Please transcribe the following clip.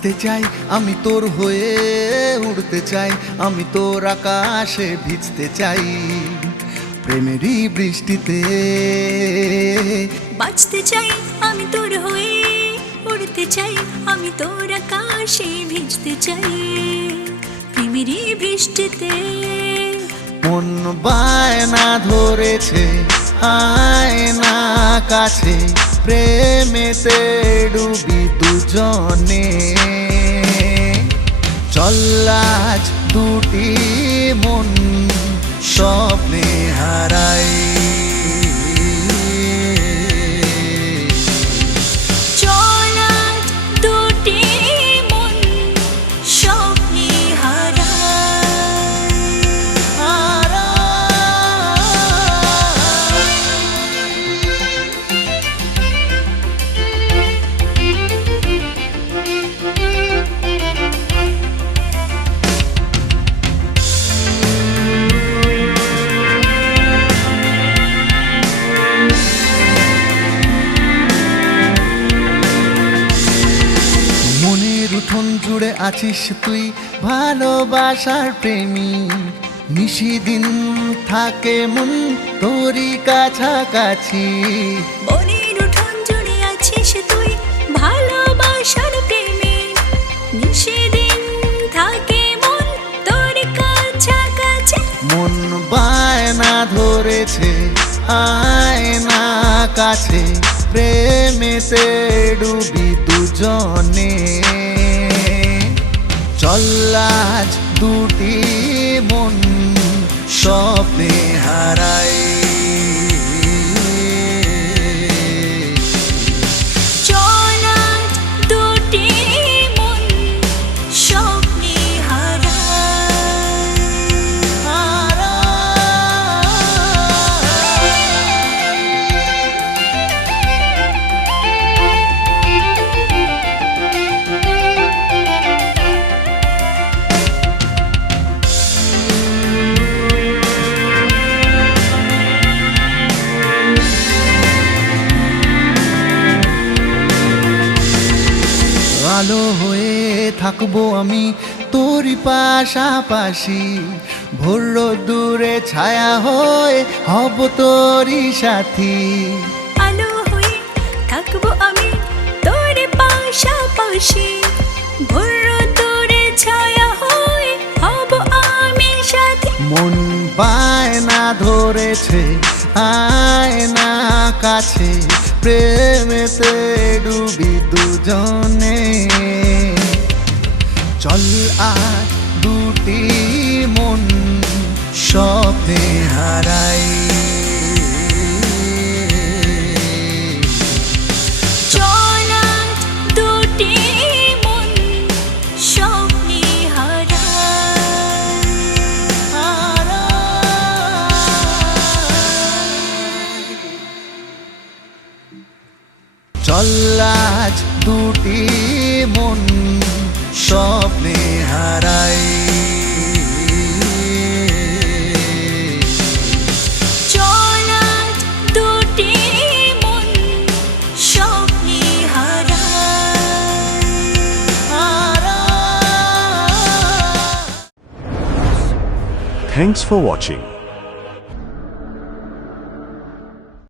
বাঁচতে চাই আমি তোর হয়ে উড়তে চাই, আমি তোর আকাশে ভিজতে চাই প্রেমেরই বৃষ্টিতে। বাঁচতে চাই আমি তোর হয়ে উড়তে চাই, আমি তোর আকাশে ভিজতে চাই প্রেমেরই বৃষ্টিতে। মন বায়না ধরেছে আয় না কাছে, প্রেমেতে ডুবি দুজনে। চল আজ দুটি মন স্বপ্নে হারাই। চল আজ দুটি মন স্বপ্নে উঠোন জুড়ে আছিস তুই ভালোবাসার প্রেমী, নিশিদিন থাকে মন তোরই কাছাকাছি। মনের উঠোন জুড়ে আছিস তুই ভালোবাসার প্রেমে, নিশিদিন থাকে মন তোর কাছাকাছি। মন বায়না ধরেছে আয় না কাছে, প্রেমেতে ডুবি দুজনে। চল আজ দুটি মন স্বপ্নে হারাই। চল আজ দুটি মন স্বপ্নে আলো হয়ে থাকবো আমি তোরই পাশাপাশি, ভোর দূরে ছায়া হয়ে হব তোরই সাথী। আলো হয়ে থাকবো আমি তোর পাশাপাশি, ভোর দূরে ছায়া হয়ে হব আমি সাথী। মন বায়না ধরেছে আয় না কাছে, প্রেমেতে ডুবি দুজনে। চল আজ দুটি মন স্বপ্নে হারাই। চল আজ দুটি মন স্বপ্নে চল আজ দুটি মন স্বপ্নে হারাই। চল আজ দুটি মন স্বপ্নে Thanks for watching.